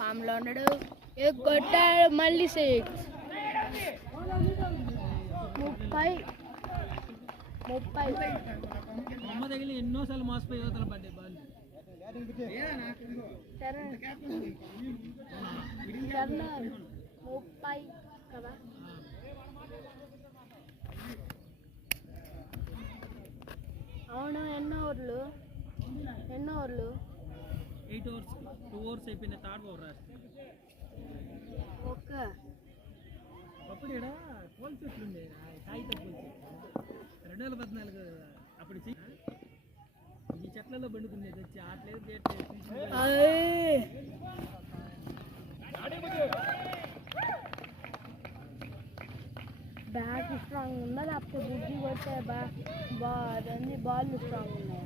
ఫామ్లో ఉన్నాడు. కొట్టాడు మళ్ళీ 6. 30 అమ్మ తగిలి ఎన్నోసార్లు మోసపోయి యువతల పడ్డాయి బాల్. టర్నర్ 30 కదా. అవును. ఎన్నో ఓవర్లు 8 ఓవర్స్ 2 ఓవర్స్ అయిపోయిన థర్డ్ ఓవర్ రాస్తే ఓకే. అప్పుడు ఇక్కడ కోల్ చెట్లుండే కాగిత కోల్ చెట్లు 2014 అప్పుడు ఈ చెట్లలో బండుకునేది వచ్చి ఆటలేదు బ్యాట్ స్ట్రాంగ్ ఉందా లేకపోతే బుద్ధి కొట్టే బాల్ స్ట్రాంగ్ ఉన్నాయా?